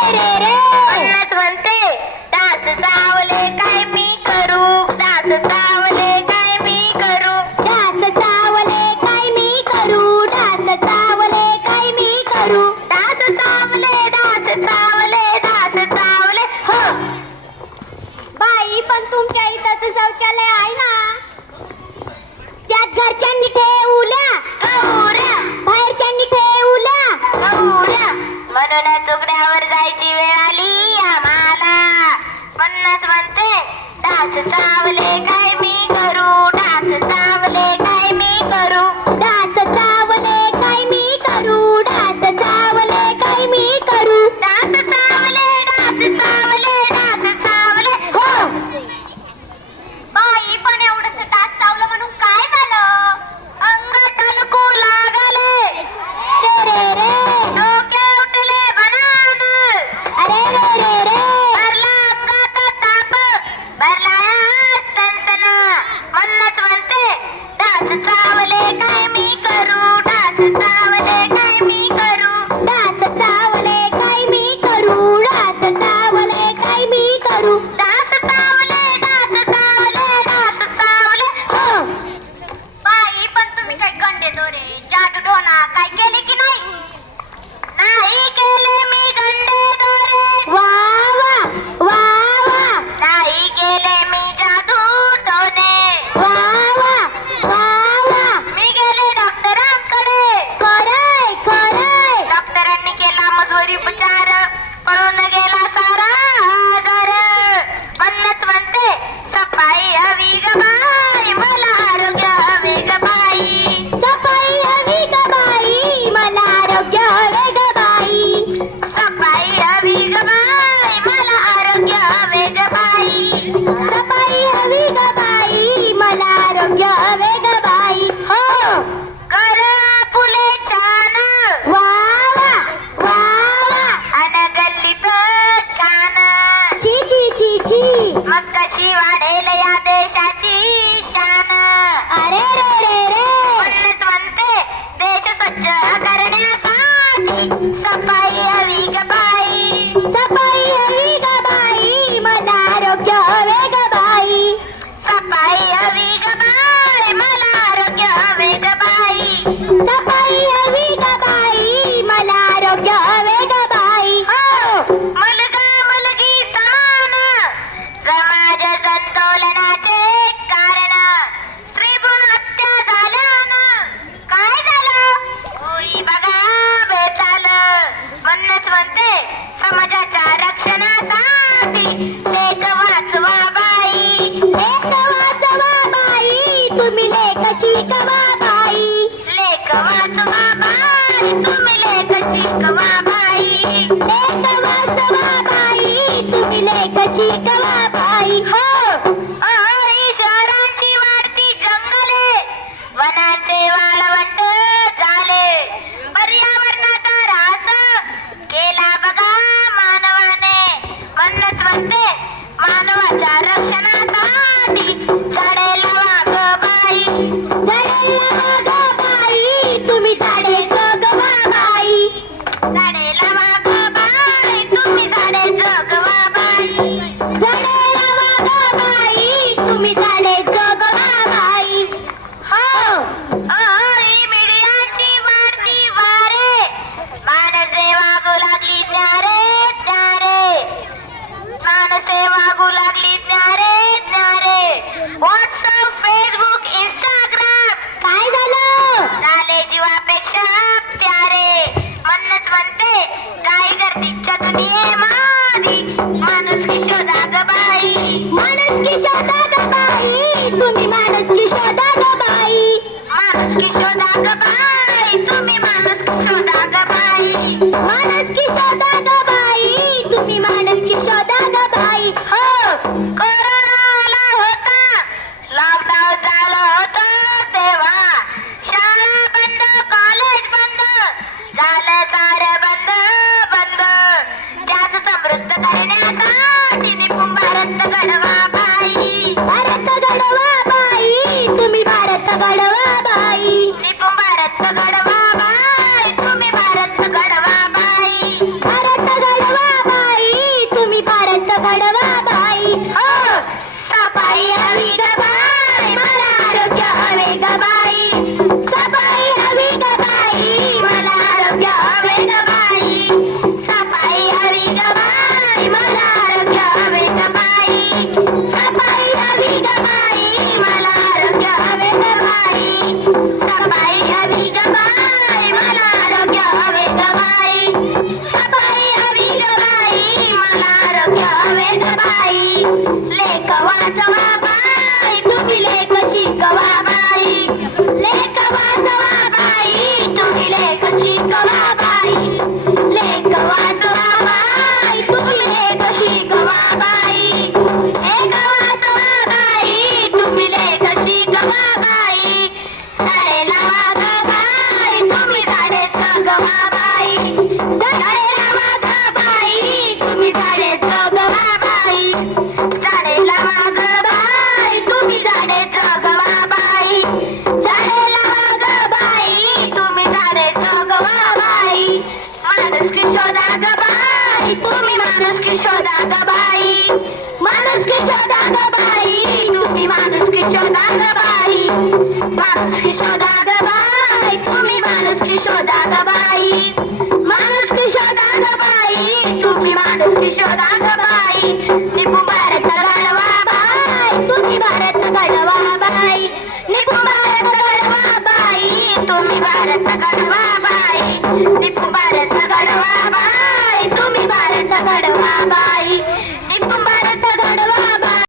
म्हणत म्हणते दास चावले काय मी करू, दास चावले काय मी करू, दास चावले काय मी करू, दास चावले काय मी करू, दास चावले दास चावले दास चावले. हो बाई पण तुमच्या इथंच शौचालय आहे ना, त्यात घरच्यांनी ठेवल्या गौऱ्या बाहेरच्यांनी ठेवल्या. गौऱ्या म्हणूनच उघड्यावर जायची वेळ आली आम्हाला. म्हणूनच म्हणते दास चावले काय मी करू, दास चावले काय मी करू, दास चावले काय मी करू, दास चावले काय मी करू, दास चावले दास चावले दास चावले. हो बाई पण एवढंच दास चावलं म्हणून काय झालं, अंगात अडकू लागले, रे डोके उठले बनान, अरे रे भरला अंगात ताप, भरला तंतन. म्हणत म्हणते दास चावले काय मी करू, दास चावले काय मी करू, दास चावले काय मी करू, दास चावले काय मी करू, दास चावले दास चावले दास चावले. हो बाई पण तुम्ही काय गंडे दोरे जादू ढोना काय केले की नाही, नाही केले मी गंडे दोरे, वा वा वा वा नाही केले मी जादू टोने, वा वा वा वा मी गेले डॉक्टरांकडे, खरंय डॉक्टरांनी केला मजवरी उपचार, पळून गेला सारा घर. म्हणत म्हणते सफाई हवी ग बाई, मला आरोग्य हवे ग बाई, सफाई हवी ग बाई, मला आरोग्य हवे ग बाई, सफाई हवी ग बाई, मला आरोग्य हवे ग बाई, सफाई हवी ग बाई, मला आरोग्य हवे ग बाई. हो कर फुले छान, वा वा वा वा अन गल्लीत छान, छी मग कशी वाढेल या देशाची शान. अरे रे म्हणत म्हणते देश स्वच्छ करण्यासाठी सफाई हवी ग बाई, सफाई हवी ग बाई, मला आरोग्य हवे ग बाई, सफाई हवी ग बाई, मला आरोग्य हवे ग बाई. सफाई हवी ग बाई, मला आरोग्य हवे ग बाई. हो मुलगा मुलगी समान, समाज संतोलनाचे कारण, स्त्रीभ्रूण हत्या झाल्यानं काय झालं, होई बघा बेताल. म्हणूनच म्हणते समाजाच्या रक्षणासाठी लेख वाचवा बाई, लेख वाचवा बाई, तुम्ही लेख शिकवा बाई, लेख वाचवा बाई, तुम्ही लेख शिकवा बाई. लेख वाचवा बाई, तुम्ही लेख शिकवा बाई. हो ही शहरांची वाढती जंगले, वनांचे वाळवंट झाले, पर्यावरणाचा ऱ्हास केला बघा मानवाने. म्हणूनच म्हणते मानवाच्या रक्षणासाठी झाडे लावा ग बाई, झाडे लावा ग बाई, तुम्ही झाडे जगवा बाई, झाडे लावा ग बाई, तुम्ही झाडे जगवा बाई. झाडे लावा ग बाई, तुम्ही झाडे जगवा बाई. हो ही मीडियाची वाढती वारे, माणसे वागू लागली न्यारे न्यारे, माणसे वागू लागली न्यारे न्यारे. व्हॉट्सअप फेसबुक इंस्टाग्राम काय झालं झाले जीवापेक्षा प्यारे. म्हणूनच म्हणते काही गर्दीच्या दुनियेमध्ये माणुसकी शोधा ग बाई, माणुसकी शोधा ग बाई, तुम्ही माणुसकी शोधा ग बाई, माणुसकी शोधा ग बाई, तुम्ही माणुसकी शोधा ग बाई. माणुसकी शोधा ग बाई, तुम्ही माणुसकी शोधा ग बाई. हो कोरोना आला होता, लॉकडाऊन झालं होतं तेव्हा, शाळा बंद कॉलेज बंद झालं, सारं बंद बंद. त्यास समृद्ध करण्यासाठी निपुण भारत घडवा बाई, भारत घडवा बाई, तुम्ही भारत घडवा बाई, निपुण भारत घडवा बाई, तुम्ही भारत घडवा बाई. बाई तुम्ही माणुसकी शोधा ग बाई माणुसकी शोधा ग बाई तुम्ही माणुसकी शोधा ग बाई माणुसकी शोधा ग बाई तुम्ही माणुसकी शोधा ग बाई माणुसकी शोधा ग बाई तुम्ही माणुसकी शोधा ग बाई